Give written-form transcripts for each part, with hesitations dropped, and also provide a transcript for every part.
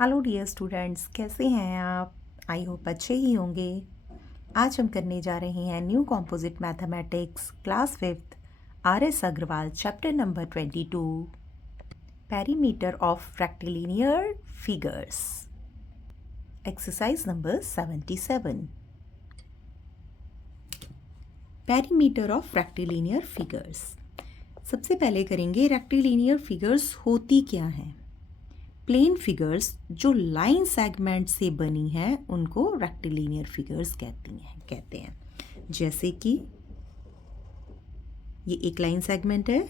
Hello dear students, कैसे हैं आप? आई होप अच्छे ही होंगे। आज हम करने जा रहे हैं new composite mathematics class 5th R S. Agarwal chapter number 22 perimeter of rectilinear figures exercise number 77 perimeter of rectilinear figures. सबसे पहले करेंगे रेक्टिलिनियर फिगर्स होती क्या हैं। प्लेन फिगर्स जो लाइन सेगमेंट से बनी हैं उनको रेक्टिलिनियर फिगर्स कहते हैं। जैसे कि ये एक लाइन सेगमेंट है,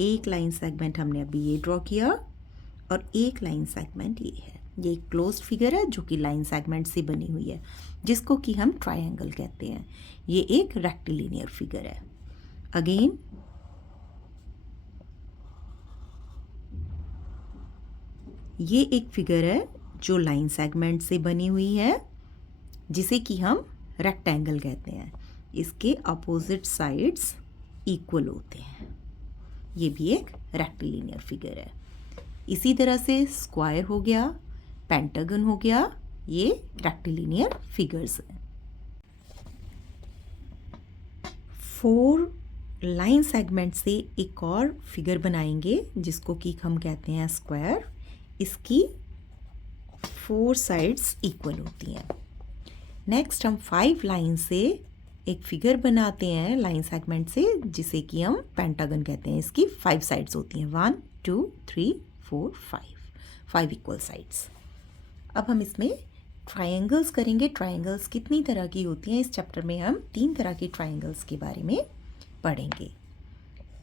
एक लाइन सेगमेंट हमने अभी ये ड्रॉ किया और एक लाइन सेगमेंट ये है। ये एक क्लोज्ड फिगर है जो कि लाइन सेगमेंट से बनी हुई है, जिसको कि हम ट्रायंगल कहते हैं। ये एक रेक्टिलिनियर फिगर है। अगेन ये एक फिगर है जो लाइन सेगमेंट से बनी हुई है, जिसे कि हम रेक्टेंगल कहते हैं। इसके अपोजिट साइड्स इक्वल होते हैं। ये भी एक रेक्टिलिनियर फिगर है। इसी तरह से स्क्वायर हो गया, पेंटागन हो गया, ये रेक्टिलिनियर फिगर्स हैं। 4 लाइन सेगमेंट से एक और फिगर बनाएंगे जिसको कि हम कहते हैं स्क्वायर। इसकी 4 साइड्स इक्वल होती हैं। नेक्स्ट हम 5 लाइन से एक फिगर बनाते हैं लाइन सेगमेंट से, जिसे कि हम पेंटागन कहते हैं। इसकी 5 साइड्स होती हैं, 1 2 3 4 5 इक्वल साइड्स। अब हम इसमें ट्रायंगल्स करेंगे। ट्रायंगल्स कितनी तरह की होती हैं, इस चैप्टर में हम 3 तरह की ट्रायंगल्स के बारे में पढ़ेंगे।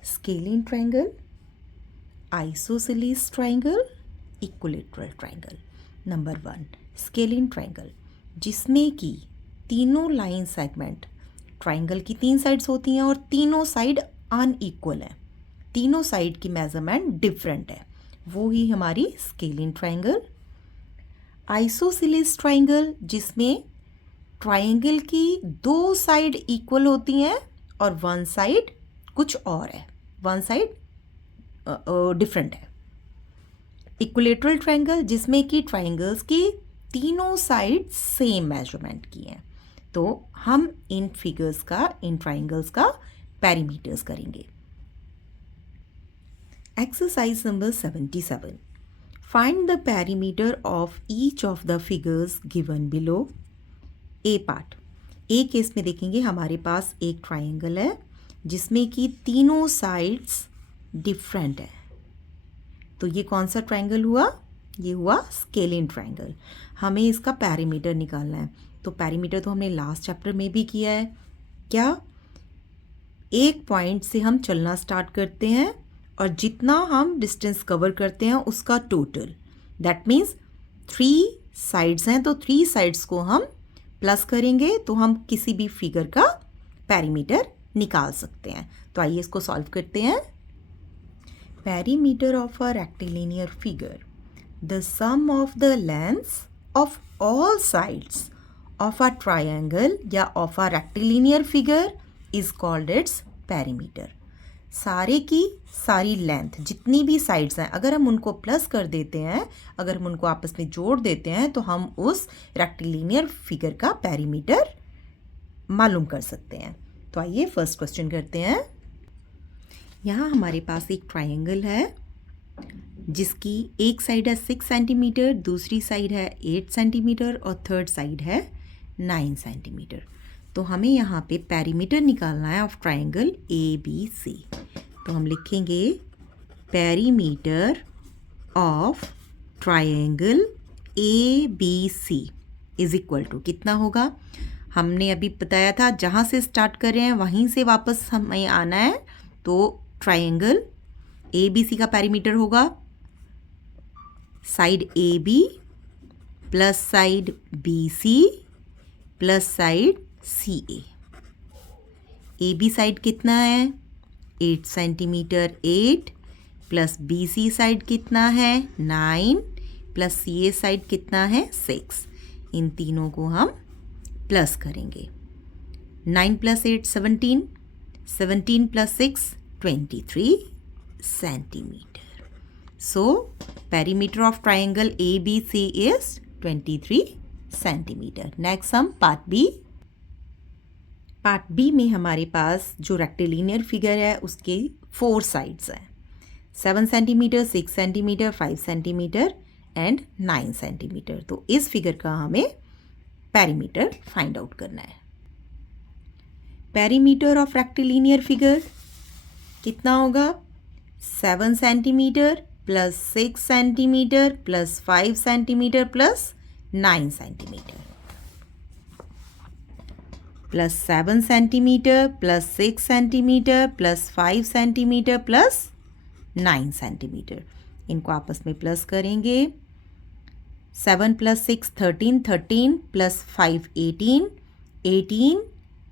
Scalene triangle, isosceles triangle, equilateral triangle. Number 1 scalene triangle, जिसमें कि तीनों लाइन सेगमेंट ट्रायंगल की 3 साइड्स होती हैं और तीनों साइड अनइक्वल है, तीनों साइड की मेजरमेंट डिफरेंट है, वो ही हमारी स्केलिन ट्रायंगल। आइसोसेलेस ट्रायंगल, जिसमें ट्रायंगल की 2 साइड इक्वल होती हैं और 1 साइड कुछ और है, 1 साइड डिफरेंट है। इक्विलैटरल ट्रायंगल, जिसमें कि ट्रायंगल्स की तीनों साइड सेम मेजरमेंट की हैं। तो हम इन ट्रायंगल्स का पेरीमीटर्स करेंगे। Exercise number 77, find the perimeter of each of the figures given below. A part, A case में देखेंगे हमारे पास एक ट्रायंगल है जिसमें कि तीनों साइड्स डिफरेंट है। तो ये कौन सा ट्रायंगल हुआ? ये हुआ स्केलिन ट्रायंगल। हमें इसका पेरीमीटर निकालना है। तो पेरीमीटर तो हमने लास्ट चैप्टर में भी किया है। क्या? एक पॉइंट से हम चलना स्टार्ट करते हैं और जितना हम डिस्टेंस कवर करते हैं उसका टोटल, दैट मीन्स 3 साइड्स हैं, तो 3 साइड्स को हम प्लस करेंगे तो हम किसी भी फिगर का पेरीमीटर निकाल सकते हैं। तो आइए इसको सॉल्व करते हैं। Perimeter of a rectilinear figure, the sum of the lengths of all sides of a triangle या of a rectilinear figure is called its perimeter। सारे की सारी लेंथ, जितनी भी साइड्स हैं, अगर हम उनको प्लस कर देते हैं, अगर हम उनको आपस में जोड़ देते हैं, तो हम उस रेक्टिलिनियर फिगर का पेरीमीटर मालूम कर सकते हैं। तो आइए फर्स्ट क्वेश्चन करते हैं। यहाँ हमारे पास एक ट्रायंगल है जिसकी एक साइड है 6 सेंटीमीटर, दूसरी साइड है 8 सेंटीमीटर और थर्ड साइड है 9 सेंटीमीटर। तो हमें यहाँ पे पेरीमीटर निकालना है ऑफ ट्रायंगल ABC। तो हम लिखेंगे perimeter of triangle ABC is equal to, कितना होगा? हमने अभी बताया था जहाँ से स्टार्ट कर रहे हैं वहीं से वापस हमें आना है। तो ट्रायंगल ABC का पेरीमीटर होगा side AB plus side BC plus side CA। AB side कितना है? 8 सेंटीमीटर, 8 प्लस BC साइड कितना है? 9 प्लस CA साइड कितना है? 6। इन तीनों को हम प्लस करेंगे। 9 plus 8 17, 17 plus 6 23 centimetre. So Perimeter of triangle ABC is 23 centimeter. Next sum part B. Part B में हमारे पास जो रेक्टिलिनियर फिगर है उसके 4 साइड्स हैं, 7 centimetre, 6 centimetre, 5 centimetre and 9 centimetre. तो इस फिगर का हमें पेरीमीटर फाइंड आउट करना है. पेरीमीटर ऑफ रेक्टिलिनियर फिगर कितना होगा? 7 centimetre plus 6 centimetre plus 5 centimetre plus 9 centimetre plus 7 centimetre plus 6 centimetre plus 5 centimetre plus 9 centimetre. इनको आपस में प्लस करेंगे. 7 plus 6 13, 13 plus 5 18, 18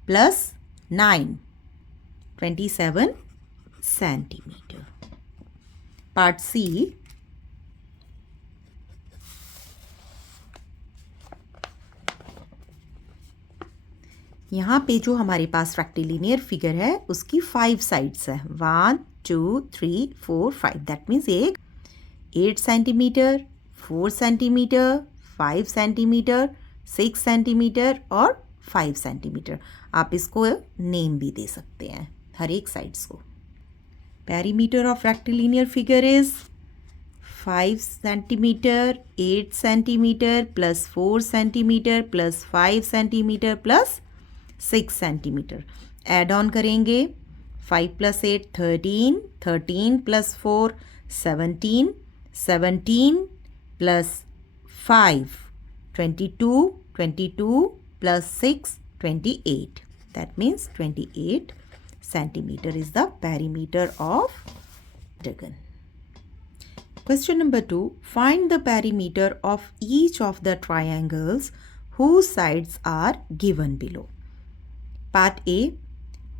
plus 9 27 centimetre. Part C. यहाँ पे जो हमारे पास रेक्टिलिनियर फिगर है उसकी 5 साइड्स है. 1 2 3 4 5. दैट मीन्स एक 8 सेंटीमीटर, 4 सेंटीमीटर, 5 सेंटीमीटर, 6 सेंटीमीटर और 5 सेंटीमीटर. आप इसको नेम भी दे सकते हैं हर एक साइड्स को. Perimeter of rectilinear figure is 5 centimetre, 8 centimetre plus 4 centimetre plus 5 centimetre plus 6 centimetre. Add on करेंगे. 5 plus 8 13, 13 plus 4 17, 17 plus 5 22, 22 plus 6 28. That means 28 centimeter is the perimeter of octagon. Question number 2. Find the perimeter of each of the triangles whose sides are given below. Part A.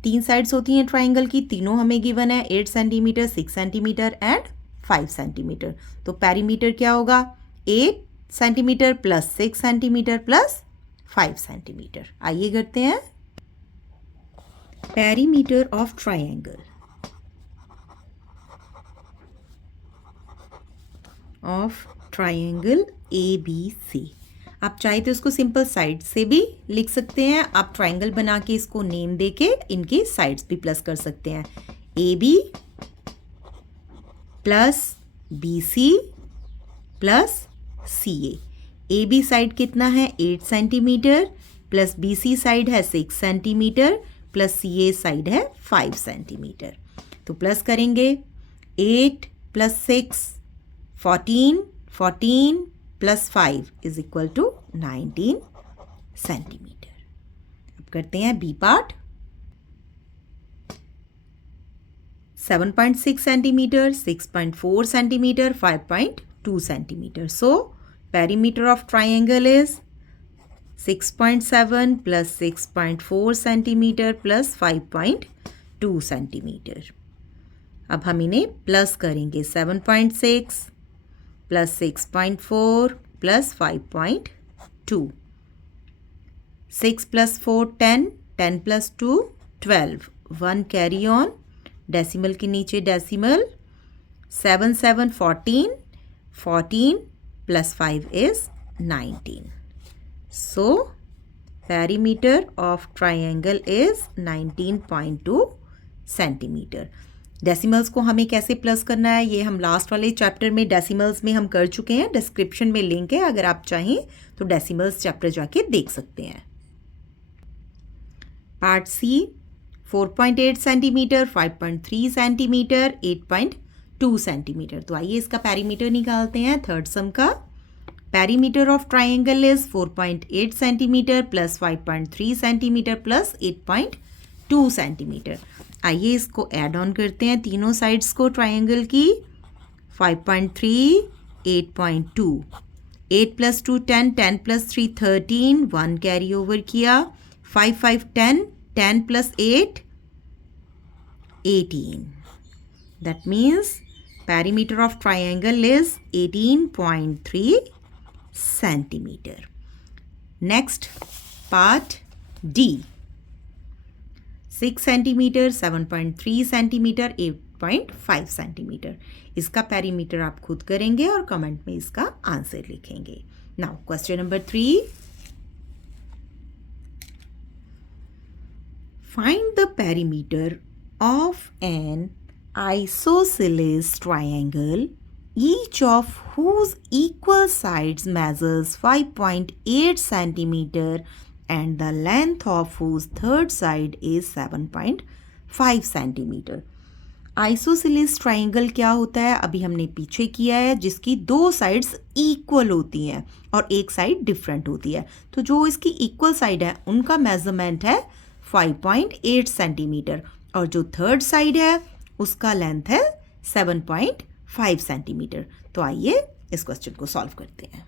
3 sides होती हैं triangle की, तीनों हमें given है 8 centimetre, 6 centimetre and 5 centimetre. तो perimeter क्या होगा? 8 centimetre plus 6 centimetre plus 5 centimetre. आइए करते हैं. Perimeter of triangle ABC. आप चाहे तो इसको सिंपल साइड से भी लिख सकते हैं. आप ट्राइंगल बना के इसको नेम देके इनकी साइड्स भी प्लस कर सकते हैं. AB plus BC plus CA. AB side कितना है? 8 सेंटीमीटर प्लस BC साइड है 6 सेंटीमीटर प्लस CA साइड है 5 सेंटीमीटर. तो प्लस करेंगे. 8 plus 6 14, 14 plus 5 is equal to 19 centimetre. अब करते हैं B part. 7.6 centimetre, 6.4 centimetre, 5.2 centimetre. So perimeter of triangle is 6.7 plus 6.4 centimetre plus 5.2 centimetre. अब हम इन्हें प्लस करेंगे. 7.6 plus 6.4 plus 5.2. 6 plus 4 10, 10 plus 2 12. 1 carry on. Decimal के नीचे decimal. 7 7 14, 14 plus 5 is 19. So perimeter of triangle is 19.2 centimeter. Decimals को हमें कैसे plus करना है ये हम लास्ट वाले चैप्टर में डेसिमल्स में हम कर चुके हैं. डिस्क्रिप्शन में लिंक है, अगर आप चाहें तो डेसिमल्स चैप्टर जाके देख सकते हैं. Part C. 4.8 centimetre, 5.3 centimetre, 8.2 centimetre. तो आइए इसका पेरीमीटर निकालते हैं. थर्ड सम का perimeter of triangle is 4.8 centimetre plus 5.3 centimetre plus 8.2 centimetre. आइए इसको ऐड ऑन करते हैं तीनों साइड्स को ट्राइंगल की. 5.3 8.2. 8 प्लस 2 10, 10 प्लस 3 13. 1 कैरी ओवर किया. 5 5 10, 10 plus 8 18. That means perimeter of triangle is 18.3 centimeter. Next part D. 6 centimeter, 7.3 centimeter, 8.5 centimetre. इसका perimeter आप खुद करेंगे और कमेंट में इसका आंसर लिखेंगे। Now question number 3, find the perimeter of an isosceles triangle, each of whose equal sides measures 5.8 centimeter and the length of whose third side is 7.5 centimeter. Isosceles triangle क्या होता है? अभी हमने पीछे किया है, जिसकी दो साइड्स इक्वल होती हैं और एक साइड डिफरेंट होती है। तो जो इसकी इक्वल साइड है उनका मेजरमेंट है 5.8 सेंटीमीटर और जो थर्ड साइड है उसका लेंथ है 7.5 सेंटीमीटर। तो आइए इस क्वेश्चन को सॉल्व करते हैं।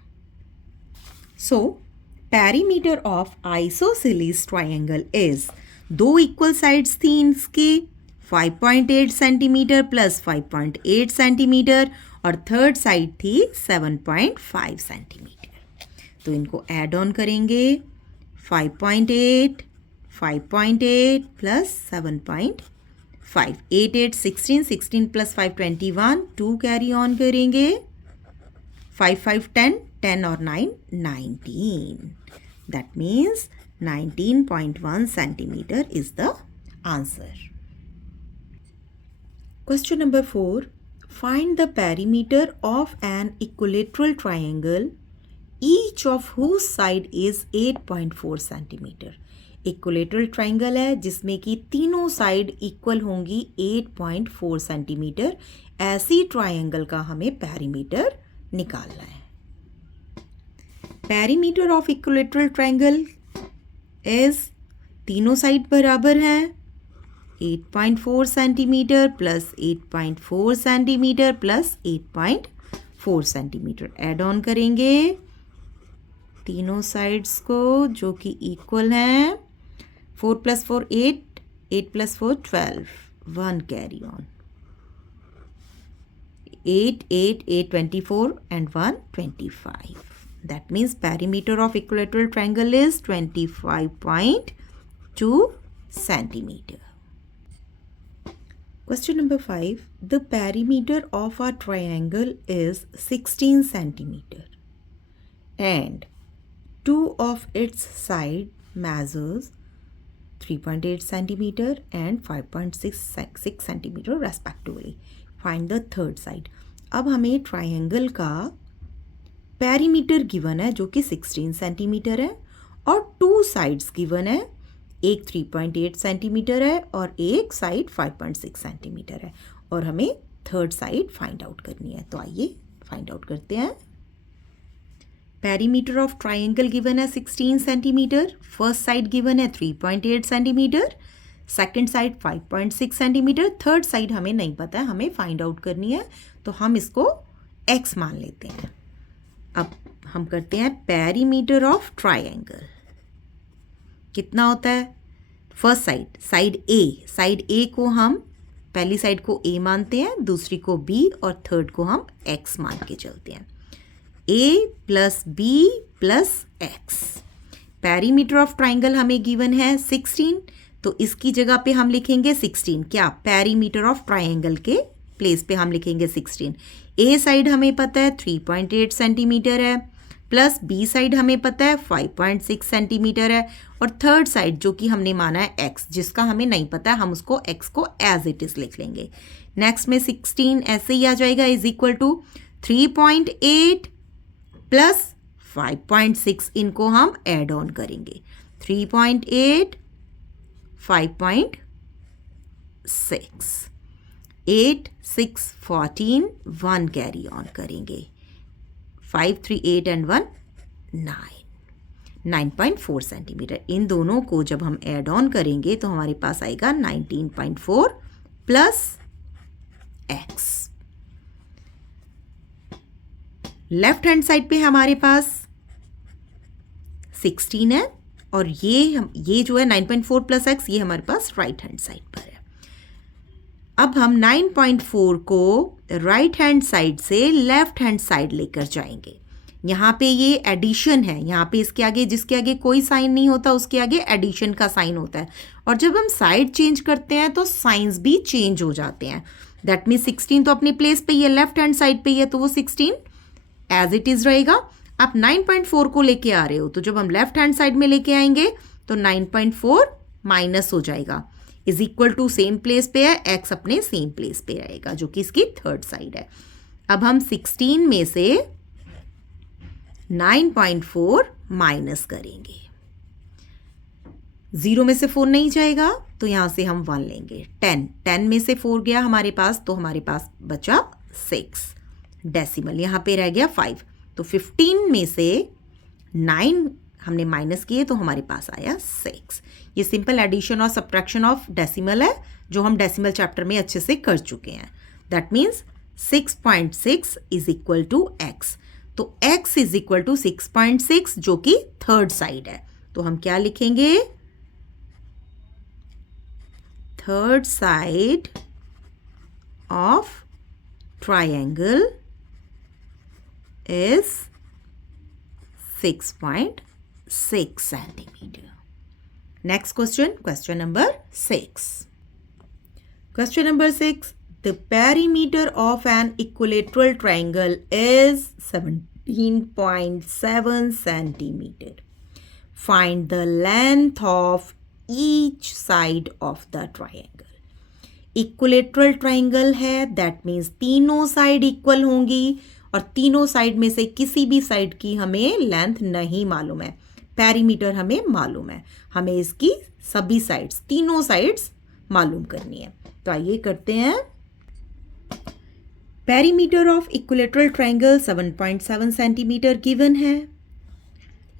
सो perimeter of isosceles triangle is, दो इक्वल साइड्स थी इसके, 5.8 सेंटीमीटर प्लस 5.8 सेंटीमीटर और थर्ड साइड थी 7.5 सेंटीमीटर। तो इनको ऐड ऑन करेंगे, 5.8 प्लस 7.5, 8 8 16, 16 प्लस 5 21, 2 कैरी ऑन करेंगे, 5 5 10, 10 और 9 19। That means 19.1 centimetre is the answer. Question number 4, find the perimeter of an equilateral triangle, each of whose side is 8.4 centimetre. Equilateral triangle है जिसमें कि तीनों साइड इक्वल होंगी 8.4 centimetre. ऐसी triangle का हमें पेरीमीटर निकालना है। Perimeter of equilateral triangle is, तीनों साइड बराबर हैं, 8.4 centimetre plus 8.4 centimetre plus 8.4 centimetre. Add on करेंगे तीनों साइड्स को जो कि इक्वल हैं, 4 plus 4 8, 8 plus 4 12, 1 carry on, 8 8 8 24 and 1 25. That means perimeter of equilateral triangle is 25.2 centimeter. Question number 5. The perimeter of a triangle is 16 centimeter and two of its side measures 3.8 centimeter and 5.6 centimeter respectively. Find the third side. अब हमें triangle का perimeter given है जो कि 16 centimetre है और two sides given है, एक 3.8 सेंटीमीटर है और एक साइड 5.6 सेंटीमीटर है और हमें थर्ड साइड फाइंड आउट करनी है। तो आइए फाइंड आउट करते हैं। पेरीमीटर ऑफ ट्राइंगल गिवन है 16 सेंटीमीटर, फर्स्ट साइड गिवन है 3.8 centimetre, second side 5.6 centimetre, third side हमें नहीं पता है, हमें फाइंड आउट करनी है। तो हम इसको x मान लेते हैं। अब हम करते हैं पेरीमीटर ऑफ ट्राइंगल। कितना होता है? फर्स्ट साइड ए को हम पहली साइड को a मानते हैं, दूसरी को b और थर्ड को हम x मान के चलते हैं। a plus b plus x। Perimeter of triangle हमें गिवन है 16, तो इसकी जगह पे हम लिखेंगे 16। क्या? पेरीमीटर ऑफ ट्राइंगल के प्लेस पे हम लिखेंगे 16। ए साइड हमें पता है 3.8 सेंटीमीटर है, प्लस बी साइड हमें पता है 5.6 सेंटीमीटर है और थर्ड साइड जो कि हमने माना है x, जिसका हमें नहीं पता है, हम उसको x को एज इट इज लिख लेंगे। नेक्स्ट में 16 ऐसे ही आ जाएगा, इज इक्वल टू 3.8 प्लस 5.6, इनको हम ऐड ऑन करेंगे, 3.8 5.6, 8 6 14, 1 कैरी ऑन करेंगे, 5 3 8 and 1 9, 9.4 सेंटीमीटर। इन दोनों को जब हम ऐड ऑन करेंगे तो हमारे पास आएगा 19.4 plus x। Left hand side पे हमारे पास 16 है और ये जो है 9.4 प्लस x, ये हमारे पास राइट हैंड साइड पर है। अब हम 9.4 को राइट हैंड साइड से लेफ्ट हैंड साइड लेकर जाएंगे। यहाँ पे ये एडिशन है, यहाँ पे इसके आगे जिसके आगे कोई साइन नहीं होता उसके आगे एडिशन का साइन होता है और जब हम साइड चेंज करते हैं तो साइंस भी चेंज हो जाते हैं। दैट मीन्स 16 तो अपनी प्लेस पे ही है, लेफ्ट हैंड साइड पे ही है, तो वो 16 एज इट इज रहेगा। आप 9.4 को लेके आ रहे हो, तो जब हम लेफ्ट हैंड साइड में लेके आएंगे तो 9.4 माइनस हो जाएगा, is equal to same place पे है, एक्स अपने सेम प्लेस पे रहेगा जो कि इसकी थर्ड साइड है। अब हम 16 में से 9.4 माइनस करेंगे, 0 में से 4 नहीं जाएगा तो यहां से हम 1 लेंगे। 10 में से 4 गया हमारे पास, तो हमारे पास बचा 6, डेसिमल यहां पे रह गया 5। तो 15 में से 9 हमने माइनस किए तो हमारे पास आया 6। ये सिंपल एडिशन और सब्ट्रैक्शन ऑफ डेसिमल है जो हम डेसिमल चैप्टर में अच्छे से कर चुके हैं। That means 6.6 is equal to x. तो x इज इक्वल टू 6.6 जो कि थर्ड साइड है, तो हम क्या लिखेंगे, third side of triangle is 6.6 centimeter. Next question, question number 6. Question number 6. The perimeter of an equilateral triangle is 17.7 centimeter. Find the length of each side of the triangle. Equilateral triangle है, that means तीनों side equal होंगी और तीनों side में से किसी भी side की हमें लेंथ नहीं मालूम है, पेरीमीटर हमें मालूम है, हमें इसकी सभी साइड्स, तीनों साइड्स मालूम करनी है। तो आइए करते हैं। Perimeter of equilateral triangle 7.7 centimetre given है।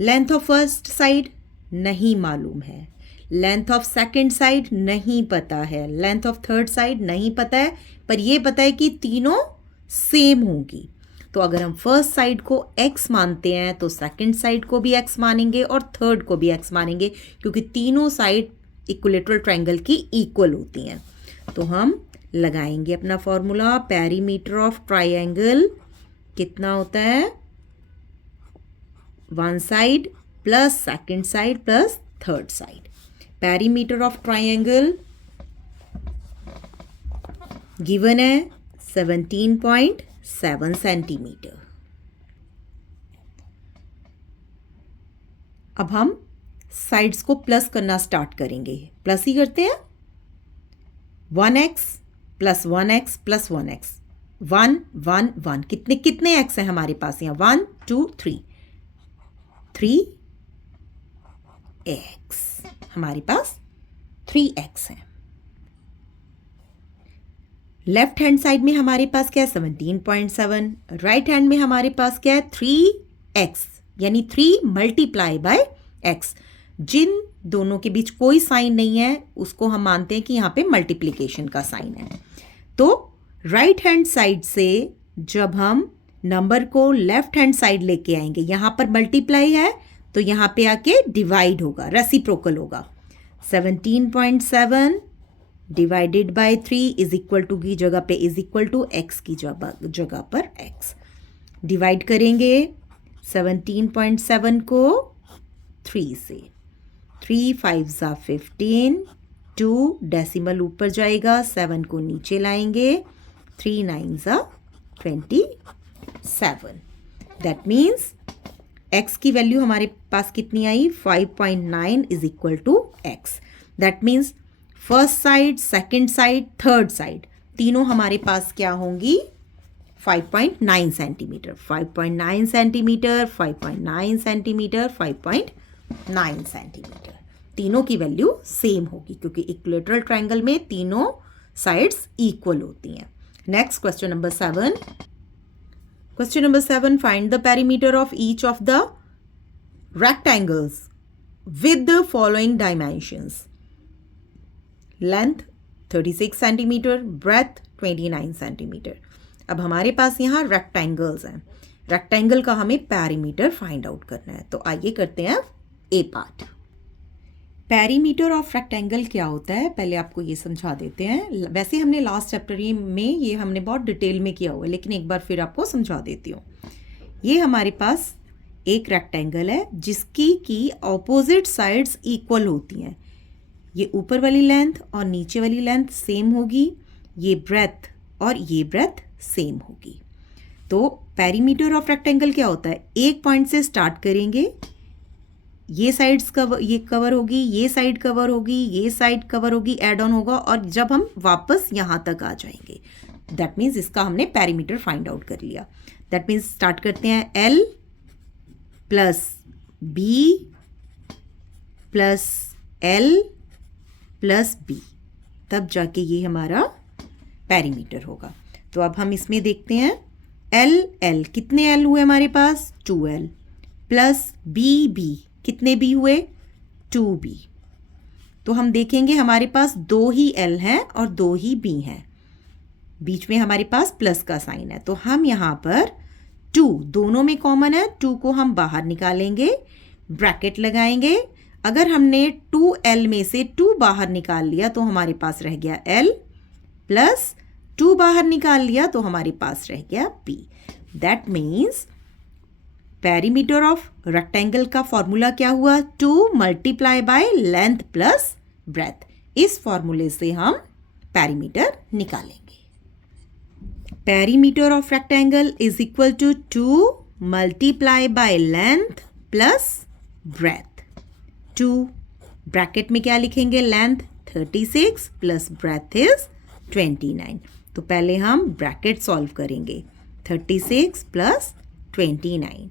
लेंथ ऑफ फर्स्ट साइड नहीं मालूम है, लेंथ ऑफ सेकंड साइड नहीं पता है, लेंथ ऑफ थर्ड साइड नहीं पता है, पर यह पता है कि तीनों सेम होंगी। तो अगर हम फर्स्ट साइड को x मानते हैं तो सेकंड साइड को भी x मानेंगे और थर्ड को भी x मानेंगे, क्योंकि तीनों साइड इक्विलेटरल ट्रायंगल की इक्वल होती हैं। तो हम लगाएंगे अपना फॉर्मूला, पेरीमीटर ऑफ ट्रायंगल कितना होता है, one side plus second side plus third side. Perimeter of triangle given है 17.7 सेंटीमीटर। अब हम साइड्स को प्लस करना स्टार्ट करेंगे, प्लस ही करते हैं। 1x plus 1x plus 1x, 1 1 1, कितने कितने x हैं हमारे पास यहाँ, 1 2 3 3x, हमारे पास 3x है। लेफ्ट हैंड साइड में हमारे पास क्या है 17.7, राइट हैंड में हमारे पास क्या है 3x, यानी 3 मल्टीप्लाई बाय x। जिन दोनों के बीच कोई साइन नहीं है उसको हम मानते हैं कि यहाँ पे मल्टीप्लिकेशन का साइन है। तो राइट हैंड साइड से जब हम नंबर को लेफ्ट हैंड साइड लेके आएंगे, यहाँ पर मल्टीप्लाई है तो यहाँ पे आके डिवाइड होगा, रेसिप्रोकल होगा। 17.7 divided by 3 is equal to की जगह पे इज इक्वल टू x की जगह पर x। डिवाइड करेंगे 17.7 को 3 से, 3 5 ज़ा 15, 2 डेसिमल ऊपर जाएगा, 7 को नीचे लाएंगे, 3 9 ज़ा 27। दैट मीन्स x की वैल्यू हमारे पास कितनी आई, 5.9 is equal to x। That means first side, second side, third side तीनों हमारे पास क्या होंगी, 5.9 सेंटीमीटर, 5.9 सेंटीमीटर, 5.9 सेंटीमीटर, 5.9 सेंटीमीटर। तीनों की वैल्यू सेम होगी क्योंकि इक्विलेटरल ट्रायंगल में तीनों साइड्स इक्वल होती हैं। Next question number 7। Question number 7, find the perimeter of each of the rectangles with the following dimensions. Length 36 centimetre, breadth 29 centimetre. अब हमारे पास यहाँ रेक्टेंगल्स हैं, रेक्टेंगल का हमें पेरीमीटर फाइंड आउट करना है। तो आइए करते हैं ए पार्ट। पेरीमीटर ऑफ रेक्टेंगल क्या होता है पहले आपको ये समझा देते हैं। वैसे हमने लास्ट चैप्टर में ये हमने बहुत डिटेल में किया हुआ है, लेकिन एक बार फिर आपको समझा देती हूँ। ये हमारे पास एक रेक्टेंगल है जिसकी की ऑपोजिट साइड्स इक्वल होती हैं। ये ऊपर वाली लेंथ और नीचे वाली लेंथ सेम होगी, ये ब्रेथ और ये ब्रेथ सेम होगी। तो पेरीमीटर ऑफ रेक्टेंगल क्या होता है, एक पॉइंट से स्टार्ट करेंगे, ये साइड्स कवर, ये कवर होगी, ये साइड कवर होगी, ये साइड कवर होगी, एड ऑन होगा, और जब हम वापस यहाँ तक आ जाएंगे, दैट मीन्स इसका हमने पेरीमीटर फाइंड आउट कर लिया। दैट मीन्स स्टार्ट करते हैं L plus B plus L plus B, तब जाके ये हमारा पेरीमीटर होगा। तो अब हम इसमें देखते हैं L कितने L हुए हमारे पास, 2L प्लस B कितने B हुए, 2B। तो हम देखेंगे हमारे पास 2 ही L हैं और 2 ही B हैं, बीच में हमारे पास प्लस का साइन है, तो हम यहाँ पर 2 दोनों में कॉमन है, 2 को हम बाहर निकालेंगे, ब्रैकेट लगाएंगे। अगर हमने 2L में से 2 बाहर निकाल लिया तो हमारे पास रह गया L प्लस 2 बाहर निकाल लिया तो हमारे पास रह गया B। That means perimeter of rectangle का फॉर्मूला क्या हुआ, 2 multiply by length plus breadth. इस फॉर्मूले से हम पेरीमीटर निकालेंगे। Perimeter of rectangle is equal to 2 multiply by length plus breadth. 2 bracket में क्या लिखेंगे, लेंथ 36 प्लस ब्रेथ इज 29। तो पहले हम ब्रैकेट सॉल्व करेंगे, 36 प्लस 29,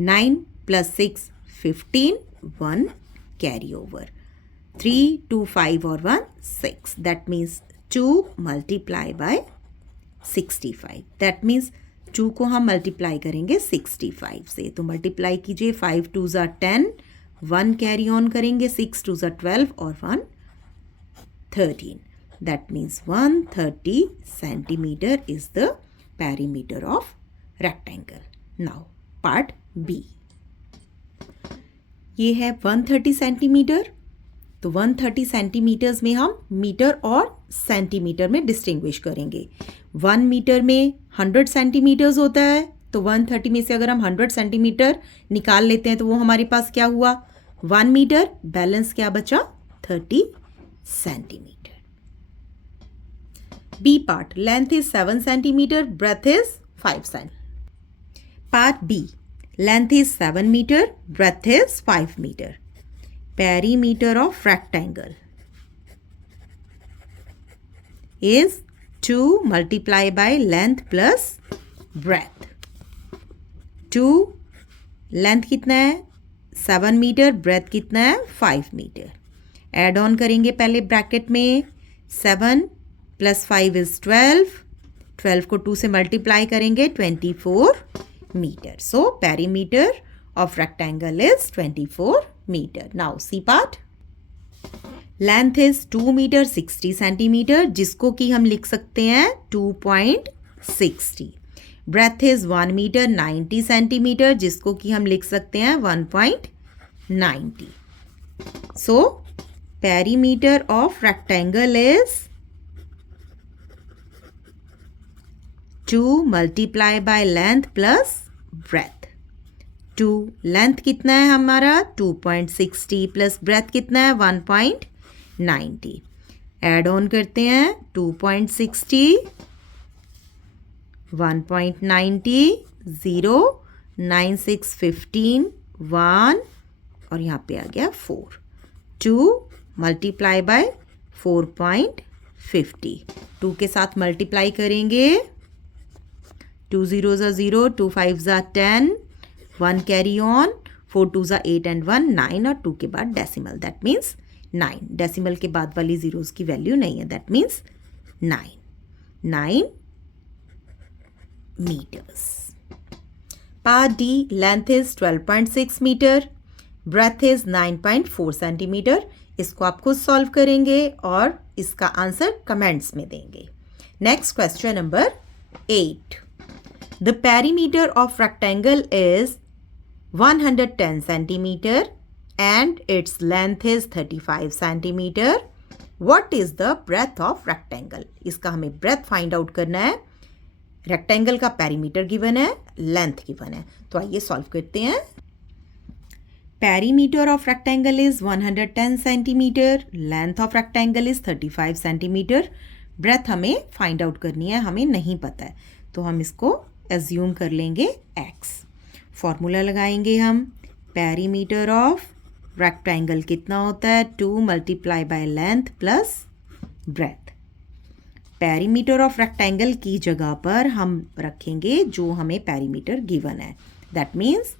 9 प्लस 6 15, 1 कैरी ओवर, 3 2 5 और 1 6, that means 2 multiply bye 65। That means 2 को हम मल्टीप्लाई करेंगे 65 से, तो मल्टीप्लाई कीजिए, 5 2 ज़ा 10, 1 कैरी ऑन करेंगे, 6 2 ज़ा 12 और 1 13। That means 130 centimetre is the perimeter of rectangle. Now part B, ये है 130 सेंटीमीटर। तो 130 सेंटीमीटर्स में हम मीटर और सेंटीमीटर में डिस्टिंग्विश करेंगे। 1 मीटर में 100 सेंटीमीटर्स होता है, तो 130 में से अगर हम 100 सेंटीमीटर निकाल लेते हैं तो वो हमारे पास क्या हुआ, 1 मीटर, बैलेंस क्या बचा, 30 centimetre. B part, length is 7 centimetre, breadth is 5 centimetre. Part B, length is 7 metre, breadth is 5 metre. Perimeter of rectangle is 2 multiply by length plus breadth। 2 length कितना है, 7 मीटर, ब्रेथ कितना है, 5 metre. Add on करेंगे पहले bracket में, 7 plus 5 is 12, 12 को 2 से multiply करेंगे, 24 metre. So perimeter of rectangle is 24 meter. Now C part, length is 2 meter 60 centimeter, जिसको कि हम लिख सकते हैं 2.60। breadth is 1 meter 90 centimeter, जिसको कि हम लिख सकते हैं 1.90। so perimeter of rectangle is 2 multiply by length plus breadth। 2 length कितना है हमारा, 2.60 प्लस ब्रेथ कितना है, 1.90। एड ऑन करते हैं, 2.60 1.90 0 9 6 15 1 और यहाँ पे आ गया 4। 2 मल्टीप्लाई बाय 4.50, 2 के साथ मल्टीप्लाई करेंगे, 2 0 ज़ा 0, 2 5 ज़ा 10, 1 कैरी ऑन, 4 2 ज़ा 8 एंड 1 9 और 2 के बाद डेसिमल, दैट मीन्स 9। डेसिमल के बाद वाली जीरोस की वैल्यू नहीं है, that means 9 metres. Part D, length is 12.6 metre, breadth is 9.4 centimetre. इसको आप खुद सॉल्व करेंगे और इसका आंसर कमेंट्स में देंगे। Next question number 8, the perimeter of rectangle is 110 centimeter and its length is 35 centimeter. What is the breadth of rectangle? इसका हमें breadth find out करना है। रेक्टेंगल का पेरीमीटर गिवन है, लेंथ गिवन है, तो आइए सॉल्व करते हैं। Perimeter of rectangle is 110 centimetre, length of rectangle is 35 centimetre, breadth हमें फाइंड आउट करनी है, हमें नहीं पता है, तो हम इसको एज्यूम कर लेंगे x। फॉर्मूला लगाएंगे हम, पेरीमीटर ऑफ रेक्टेंगल कितना होता है 2 multiply by length plus breadth. Perimeter of rectangle की जगह पर हम रखेंगे जो हमें पेरीमीटर गिवन है, that means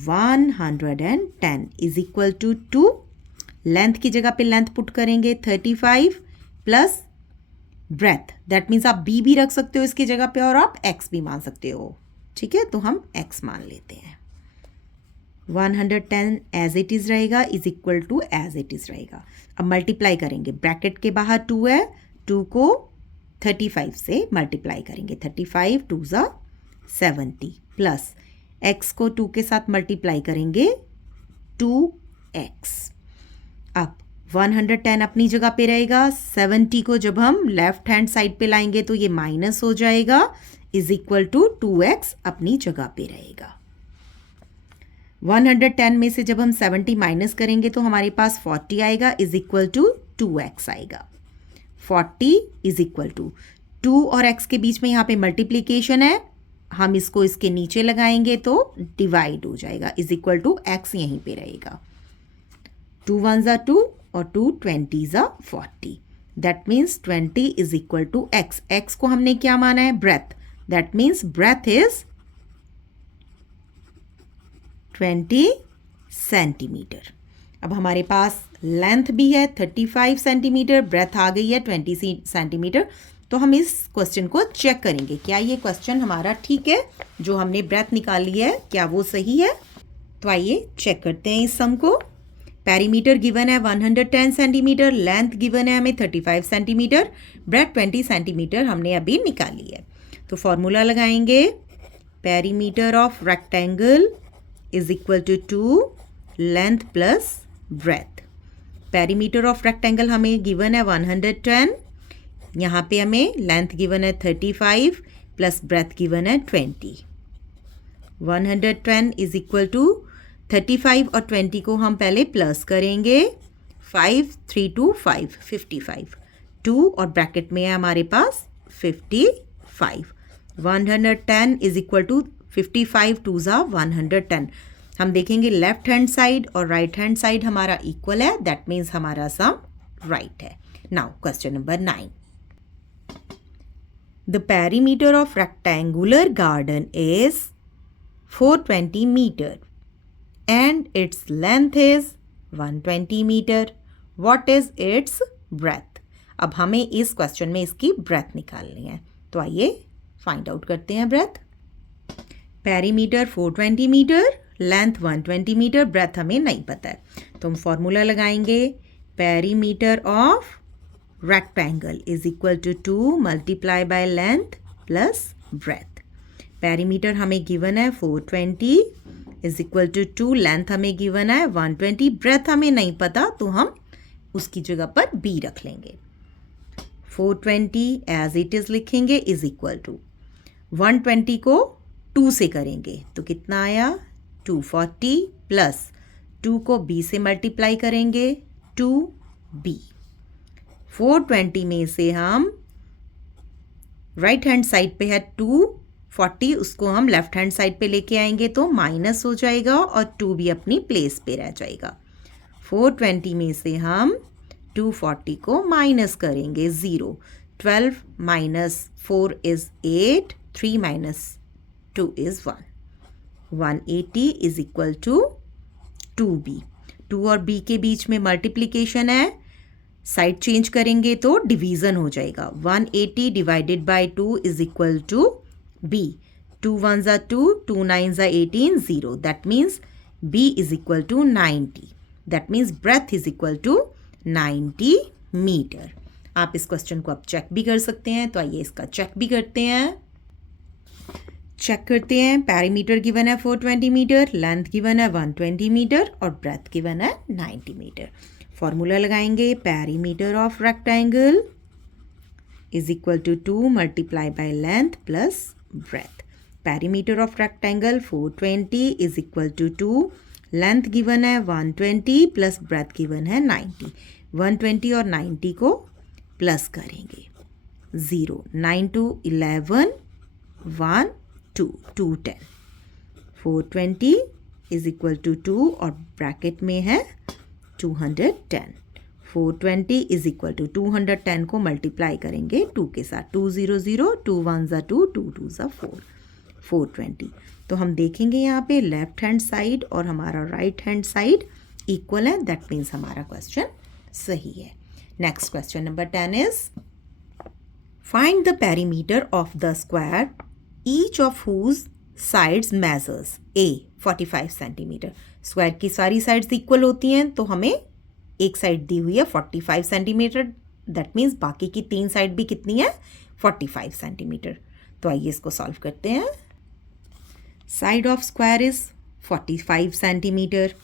110 is equal to 2, length की जगह पे लेंथ पुट करेंगे 35 प्लस ब्रेथ, दैट मीन्स आप b भी रख सकते हो इसकी जगह पे और आप x भी मान सकते हो, ठीक है, तो हम x मान लेते हैं। 110 एज इट इज़ रहेगा is equal to as it is रहेगा। अब मल्टीप्लाई करेंगे, ब्रैकेट के बाहर 2 है, 2 को 35 से मल्टीप्लाई करेंगे, 35 2 ज़ा 70 प्लस x को 2 के साथ मल्टीप्लाई करेंगे 2x। अब 110 अपनी जगह पे रहेगा, 70 को जब हम लेफ्ट हैंड साइड पे लाएंगे तो ये माइनस हो जाएगा, इज इक्वल टू 2x अपनी जगह पे रहेगा। 110 में से जब हम 70 माइनस करेंगे तो हमारे पास 40 आएगा, इज इक्वल टू 2x आएगा। 40 इज इक्वल टू 2 और x के बीच में यहाँ पे मल्टीप्लीकेशन है, हम इसको इसके नीचे लगाएंगे तो डिवाइड हो जाएगा, इज इक्वल टू x यहीं पे रहेगा। 2 1 ज़ा 2 और 2 20 ज़ा 40, that means 20 is equal to x। x को हमने क्या माना है breadth, that means breadth is 20 centimetre. अब हमारे पास लेंथ भी है 35 सेंटीमीटर, ब्रेथ आ गई है 20 सेंटीमीटर, तो हम इस क्वेश्चन को चेक करेंगे क्या ये क्वेश्चन हमारा ठीक है, जो हमने ब्रेथ निकाली है क्या वो सही है। तो आइए चेक करते हैं इस सम को। पेरीमीटर गिवन है 110 सेंटीमीटर, लेंथ गिवन है हमें 35 सेंटीमीटर, ब्रेथ 20 सेंटीमीटर हमने अभी निकाली है। तो फॉर्मूला लगाएंगे, perimeter of rectangle is equal to 2 length plus breadth. Perimeter of rectangle हमें गिवन है 110, यहाँ पे हमें लेंथ गिवन है 35 प्लस ब्रेथ गिवन है 20। 110 इज इक्वल टू 35 और 20 को हम पहले प्लस करेंगे, 5 3 2 5 55, 2 और ब्रैकेट में है हमारे पास 55। 110 इज इक्वल टू 55 2 ज़ा 110। हम देखेंगे लेफ्ट हैंड साइड और राइट हैंड साइड हमारा इक्वल है, दैट मीन्स हमारा सम राइट है। Now question number 9, the perimeter of rectangular garden is 420 metre and its length is 120 meter. What is its breadth? अब हमें इस क्वेश्चन में इसकी ब्रेथ निकालनी है, तो आइए फाइंड आउट करते हैं breadth. Perimeter 420 metre, length 120 metre, breadth हमें नहीं पता है, तो हम फॉर्मूला लगाएंगे, perimeter of rectangle is equal to 2 multiply by length plus breadth. Perimeter हमें गिवन है 420 इज इक्वल टू 2, लेंथ हमें गिवन है 120, ब्रेथ हमें नहीं पता तो हम उसकी जगह पर b रख लेंगे। 420 एज इट इज़ लिखेंगे इज इक्वल टू 120 को 2 से करेंगे तो कितना आया 240 प्लस 2 को b से मल्टीप्लाई करेंगे 2b। 420 में से हम राइट हैंड साइड पे है 240, उसको हम लेफ्ट हैंड साइड पे लेके आएंगे तो माइनस हो जाएगा और 2 भी अपनी प्लेस पे रह जाएगा। 420 में से हम 240 को माइनस करेंगे 0, 12 minus 4 is 8, 3 minus 2 is 1, 180 is equal to 2b। 2 और b के बीच में मल्टीप्लिकेशन है, साइड चेंज करेंगे तो डिवीज़न हो जाएगा। 180 divided by 2 is equal to b। 2 1 ज़ा 2, 2 9 ज़ा 18, 0, that means b is equal to 90, that means breadth is equal to 90 metre. आप इस क्वेश्चन को आप चेक भी कर सकते हैं, तो आइए इसका चेक भी करते हैं। चेक करते हैं, पेरीमीटर गिवन है 420 मीटर, लेंथ गिवन है 120 मीटर और ब्रेथ गिवन है 90 मीटर। फॉर्मूला लगाएंगे, perimeter of rectangle is equal to 2 multiply by length plus breadth. Perimeter of rectangle 420 is equal to 2, length given है 120 प्लस ब्रेथ गिवन है 90। 120 और 90 को plus करेंगे, 0, 9 to 11, 1, 2, 210. 420 is equal to 2 और bracket में है 210. 420 इज इक्वल टू 210 को multiply करेंगे 2 के साथ. 2 0 0, 2 1 ज़ा 2, 2 2 ज़ा 4, 420. तो हम देखेंगे यहाँ पे लेफ्ट हैंड साइड और हमारा राइट हैंड साइड इक्वल है. दैट मीन्स हमारा क्वेश्चन सही है. Next question number 10 is find the perimeter of the square each of whose sides measures a 45 centimetre. Square की सारी साइड्स इक्वल होती हैं तो हमें एक साइड दी हुई है 45 सेंटीमीटर. दैट मीन्स बाकी की 3 साइड भी कितनी है 45 सेंटीमीटर. तो आइए इसको सॉल्व करते हैं. Side of square is 45 centimetre.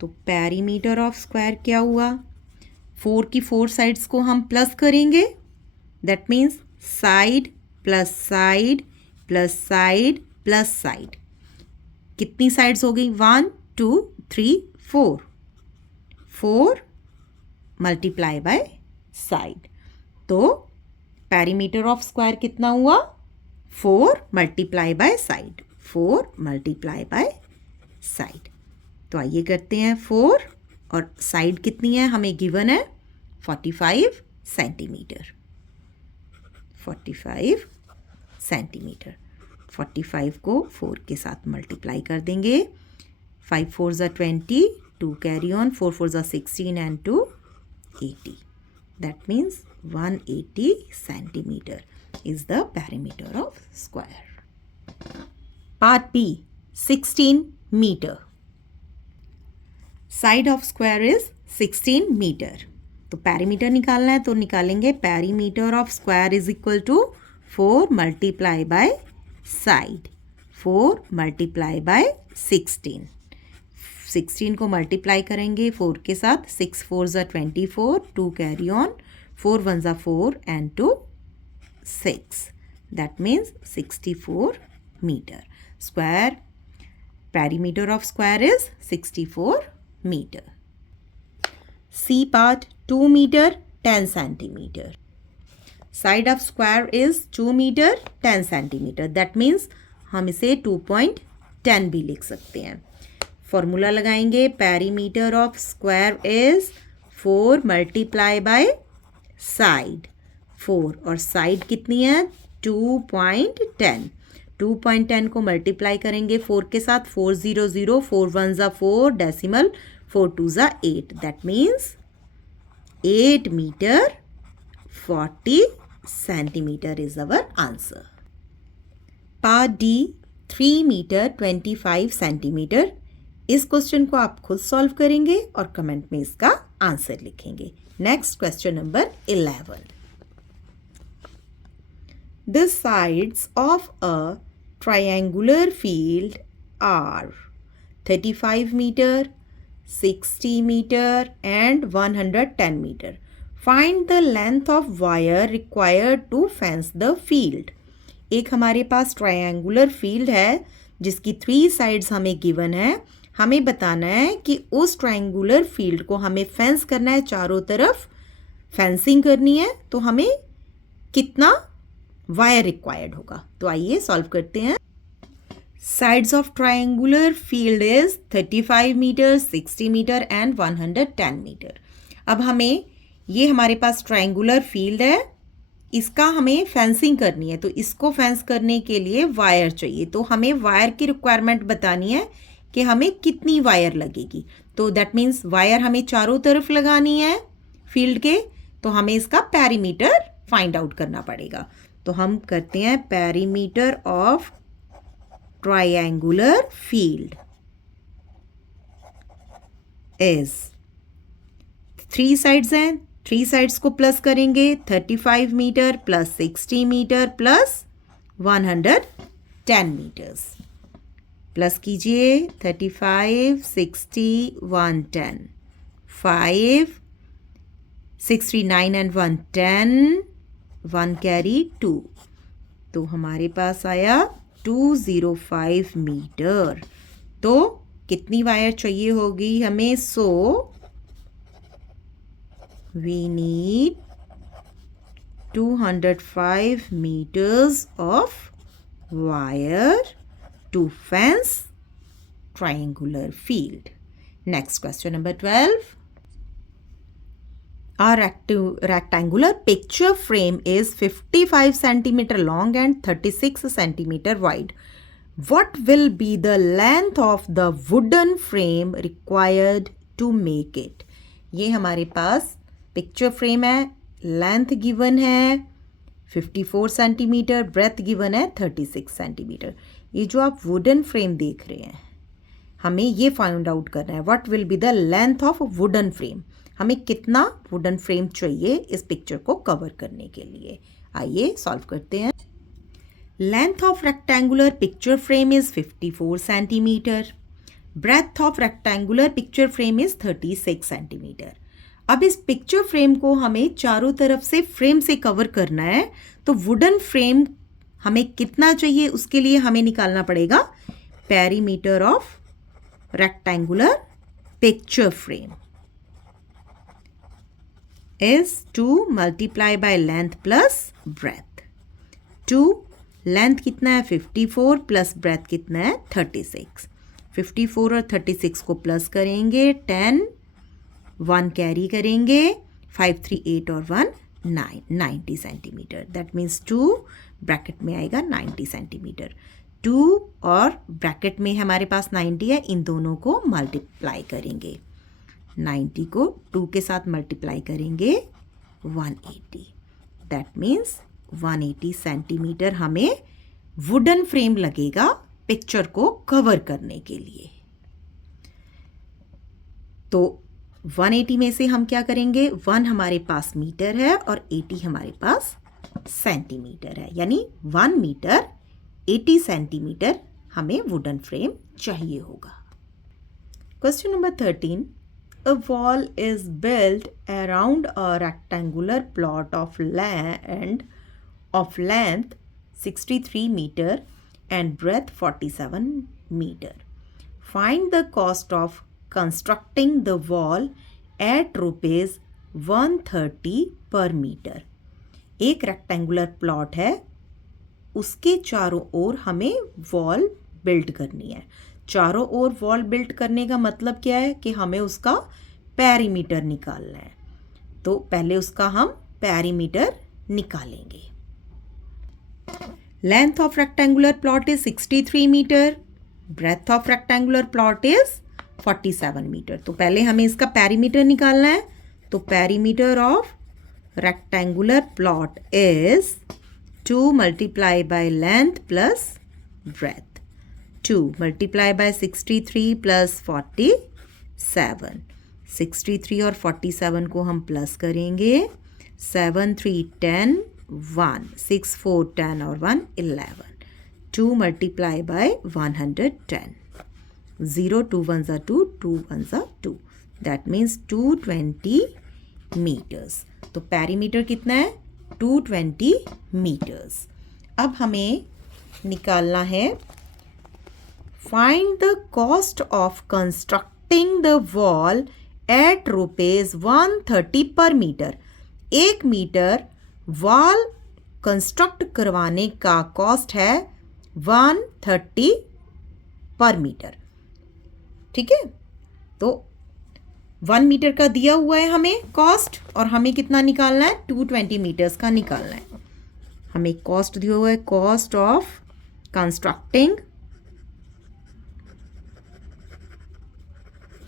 तो पेरीमीटर ऑफ स्क्वायर क्या हुआ, 4 की 4 साइड्स को हम प्लस करेंगे. That means side plus side plus side plus side. कितनी साइड्स हो गई 1 2 3 4. 4 मल्टीप्लाई बाय साइड. तो पेरीमीटर ऑफ स्क्वायर कितना हुआ 4 multiply by side. 4 multiply by side. तो आइए करते हैं 4 और साइड कितनी है हमें गिवन है 45 सेंटीमीटर. 45 सेंटीमीटर. 45 को 4 के साथ मल्टीप्लाई कर देंगे. 5 4 ज़ा 20, 2 कैरी ऑन, 4 4 ज़ा 16 and 2 80. That means 180 centimetre is the perimeter of square. Part B, 16 meter. Side of square is 16 meter. तो perimeter निकालना है तो निकालेंगे perimeter of square is equal to 4 multiply by side. 4 multiply by 16. 16 को multiply करेंगे 4 के साथ. 6 4 ज़ा 24, 2 कैरी ऑन, 4 1 ज़ा 4 and 2 6. That means 64 meter. Square perimeter of square is 64 meter. C part 2 meter 10 centimeter. Side of square is 2 meter 10 centimeter. That means हम इसे 2.10 भी लिख सकते हैं. फॉर्मूला लगाएंगे perimeter of square is 4 multiply by side. 4 और side कितनी है 2.10. 2.10 को मल्टीप्लाई करेंगे 4 के साथ. 4 0 0, 4 1 ज़ा 4 डेसिमल, 4 2 ज़ा 8. That means 8 metre 40 centimetre is our answer. Part D 3 metre 25 centimetre. इस क्वेश्चन को आप खुद सॉल्व करेंगे और कमेंट में इसका आंसर लिखेंगे. Next question number 11. The sides of a triangular field are 35 meter, 60 meter and 110 meter. Find the length of wire required to fence the field. एक हमारे पास triangular field है जिसकी 3 sides हमें given है. हमें बताना है कि उस triangular field को हमें फेंस करना है, चारों तरफ फेंसिंग करनी है. तो हमें कितना वायर रिक्वायर्ड होगा. तो आइए सॉल्व करते हैं. Sides of triangular field is 35 metre, 60 metre and 110 metre. अब हमें ये हमारे पास ट्रायंगुलर फील्ड है, इसका हमें फेंसिंग करनी है. तो इसको फेंस करने के लिए वायर चाहिए. तो हमें वायर की रिक्वायरमेंट बतानी है कि हमें कितनी वायर लगेगी. तो दैट मीन्स वायर हमें चारों तरफ लगानी है फील्ड के. तो हमें इसका पेरीमीटर फाइंड आउट करना पड़ेगा. तो हम करते हैं perimeter of triangular field is 3 sides हैं, 3 साइड्स को प्लस करेंगे. 35 metre plus 60 metre plus 110 metres. Plus कीजिए 35 60 110 5 69 एंड 110 1 कैरी 2. तो हमारे पास आया 205 मीटर. तो कितनी वायर चाहिए होगी हमें. So we need 205 meters of wire to fence triangular field. Next question number 12. A rectangular picture frame is 55 centimeter long and 36 centimeter wide. What will be the length of the wooden frame required to make it? ये हमारे पास picture frame है, length given है 54 centimetre, breath given है 36 centimetre. ये जो आप wooden frame देख रहे हैं, हमें ये फाइंड आउट करना है what will be the length of wooden frame. हमें कितना वुडन फ्रेम चाहिए इस पिक्चर को कवर करने के लिए. आइए सॉल्व करते हैं. Length of rectangular picture frame is 54 centimetre. Breadth of rectangular picture frame is 36 centimetre. अब इस पिक्चर फ्रेम को हमें चारों तरफ से फ्रेम से कवर करना है, तो वुडन फ्रेम हमें कितना चाहिए उसके लिए हमें निकालना पड़ेगा perimeter of rectangular picture frame is 2 multiply by length plus breadth. 2 length कितना है 54 प्लस ब्रेथ कितना है 36. 54 और 36 को प्लस करेंगे 10, 1 कैरी करेंगे 5 3 8 और 1 9, 90 सेंटीमीटर. दैट मीन्स 2 ब्रैकेट में आएगा 90 सेंटीमीटर. 2 और ब्रैकेट में हमारे पास 90 है, इन दोनों को मल्टीप्लाई करेंगे. 90 को 2 के साथ मल्टीप्लाई करेंगे 180. दैट मीन्स 180 सेंटीमीटर हमें वुडन फ्रेम लगेगा पिक्चर को कवर करने के लिए. तो 180 में से हम क्या करेंगे, 1 हमारे पास मीटर है और 80 हमारे पास सेंटीमीटर है, यानी 1 मीटर 80 सेंटीमीटर हमें वुडन फ्रेम चाहिए होगा. Question number 13. A wall is built around a rectangular plot of length 63 meter and breadth 47 meter. Find the cost of constructing the wall at rupees 130 per meter. एक rectangular plot है, उसके चारों ओर हमें wall build करनी है. चारों ओर wall build करने का मतलब क्या है कि हमें उसका पेरीमीटर निकालना है. तो पहले उसका हम पेरीमीटर निकालेंगे. Length of rectangular plot is 63 metre. Breadth of rectangular plot is 47 metre. तो पहले हमें इसका पेरीमीटर निकालना है. तो perimeter of rectangular plot is 2 multiply by length plus breadth. 2 multiply by 63 plus 47. 63 और 47 को हम प्लस करेंगे. 7 3 10 1 6 4 10 और 1 11. 2 multiply by 110. 0 2 1 2 2 1 2. That means 220 meters. तो पेरीमीटर कितना है 220 meters. अब हमें निकालना है Find the cost of constructing the wall at rupees 130 per meter. 1 metre wall construct करवाने का कॉस्ट है 130 पर मीटर. ठीक है, तो 1 मीटर का दिया हुआ है हमें कॉस्ट, और हमें कितना निकालना है 220 मीटर्स का निकालना है. हमें कॉस्ट दिया हुआ है cost of constructing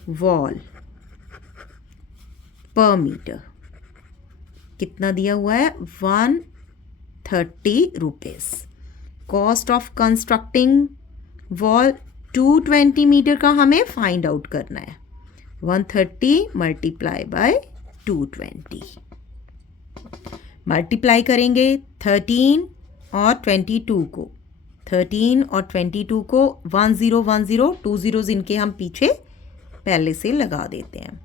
wall per metre. कितना दिया हुआ है 130 rupees. Cost of constructing wall 220 metre का हमें फाइंड आउट करना है. 130 मल्टीप्लाई बाय 220. मल्टीप्लाई करेंगे 13 और 22 को. 13 और 22 को 1010 2 zeros इनके हम पीछे पहले से लगा देते हैं.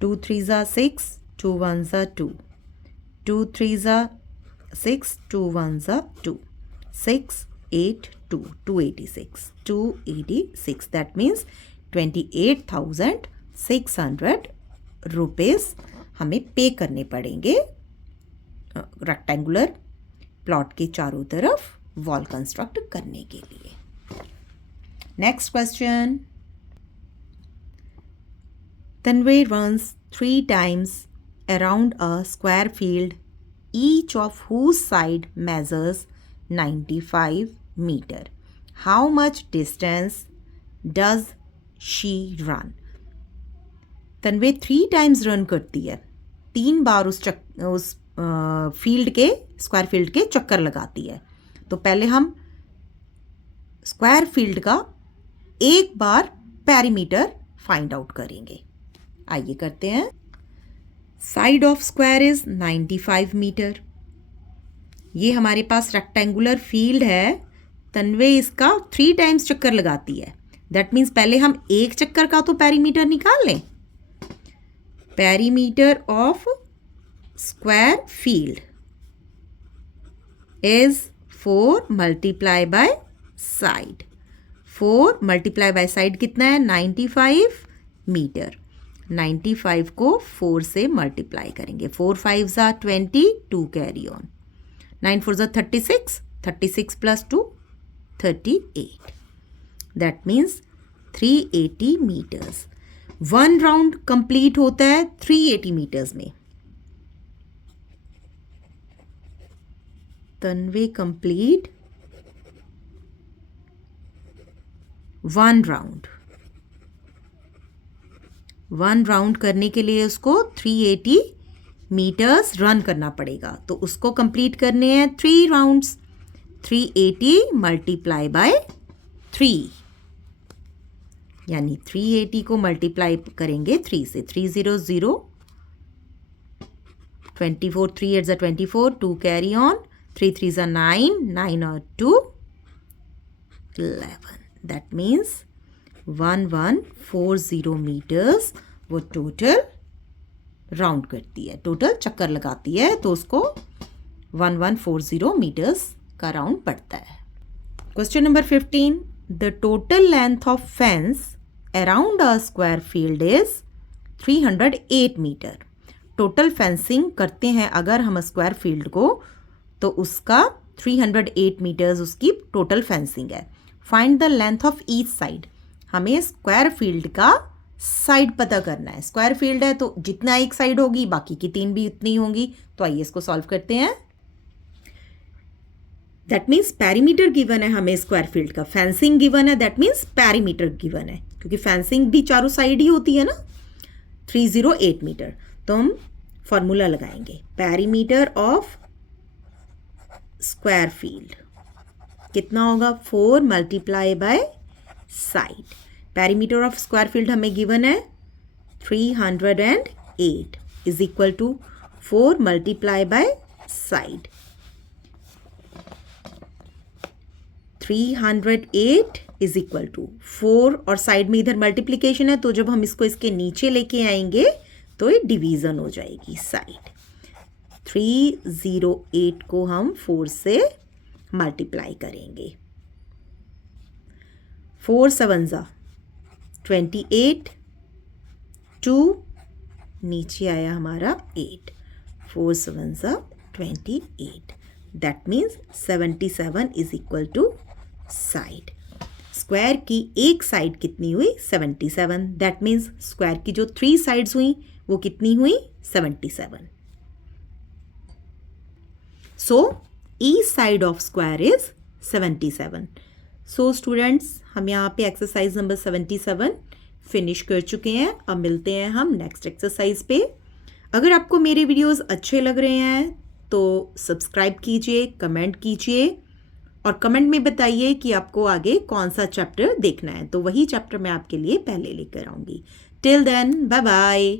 2 3 6 2 1 2. 2 3 6 2 1 2. 6 8 2 286. 286. That means 28,600 रुपीज़ हमें पे करने पड़ेंगे रेक्टेंगुलर प्लॉट के चारों तरफ वॉल कंस्ट्रक्ट करने के लिए। नेक्स्ट क्वेश्चन, तन्वे runs 3 times around a square field, each of whose side measures 95 meter. How much distance does she run? Tanwe 3 times run करती है, 3 बार उस फील्ड के स्क्वायर फील्ड के चक्कर लगाती है। तो पहले हम स्क्वायर फील्ड का एक बार पेरीमीटर फाइंड आउट करेंगे। आइए करते हैं। Side of square is 95 metre. ये हमारे पास रेक्टेंगुलर फील्ड है, तन्वे इसका 3 times चक्कर लगाती है। दैट मीन्स पहले हम एक चक्कर का तो पेरीमीटर निकाल लें। Perimeter of square field is 4 multiply by side. 4 multiply by side कितना है? 95 मीटर। 95 को 4 से मल्टीप्लाई करेंगे। 4 5s are 20, 2 carry on. 9 4s are 36, 36 plus 2 38। That means 380 metres. 1 round complete होता है 380 मीटर्स में। Tanwe complete 1 round. 1 राउंड करने के लिए उसको 380 मीटर्स रन करना पड़ेगा। तो उसको कंप्लीट करने हैं 3 राउंड्स। 380 मल्टीप्लाई बाय 3, यानी 380 को मल्टीप्लाई करेंगे 3 से। 3 0 0, 24 3 8s are 24, 2 carry on, 3 3s are 9, 9 और 2 11। दैट मीन्स 1140 मीटर्स वो टोटल राउंड करती है, टोटल चक्कर लगाती है। तो उसको 1140 मीटर्स का राउंड पड़ता है। Question number 15, the total length of fence around a square field is 308 metre. Total fencing करते हैं अगर हम स्क्वायर फील्ड को, तो उसका 308 मीटर्स उसकी टोटल फेंसिंग है। Find the length of each side. हमें स्क्वायर फील्ड का साइड पता करना है। स्क्वायर फील्ड है तो जितना एक साइड होगी बाकी की 3 भी उतनी होंगी। तो आइए इसको सॉल्व करते हैं। दैट मीन्स पेरीमीटर गिवन है हमें स्क्वायर फील्ड का, फेंसिंग गिवन है, दैट मीन्स पेरीमीटर गिवन है, क्योंकि फेंसिंग भी चारों साइड ही होती है ना। 308 मीटर। तो हम फॉर्मूला लगाएंगे, पेरीमीटर ऑफ स्क्वायर फील्ड कितना होगा? 4 multiply by side. Perimeter of square field हमें गिवन है 308 is equal to 4 multiply by side. 308 is equal to 4 और साइड में इधर मल्टीप्लीकेशन है, तो जब हम इसको इसके नीचे लेके आएंगे तो ये डिवीजन हो जाएगी साइड। 308 को हम 4 से मल्टीप्लाई करेंगे। 4 7s are 28, 2 नीचे आया हमारा 8, 4 7s are 28। That means 77 is equal to side. Square की एक साइड कितनी हुई? 77। दैट मीन्स स्क्वायर की जो 3 साइड्स हुई वो कितनी हुई? 77। So each side of square is 77। So students, हम यहाँ पे एक्सरसाइज नंबर 77 फिनिश कर चुके हैं। अब मिलते हैं हम नेक्स्ट एक्सरसाइज पे। अगर आपको मेरे वीडियोस अच्छे लग रहे हैं तो सब्सक्राइब कीजिए, कमेंट कीजिए और कमेंट में बताइए कि आपको आगे कौन सा चैप्टर देखना है, तो वही चैप्टर मैं आपके लिए पहले लेकर आऊँगी। Till then, bye bye.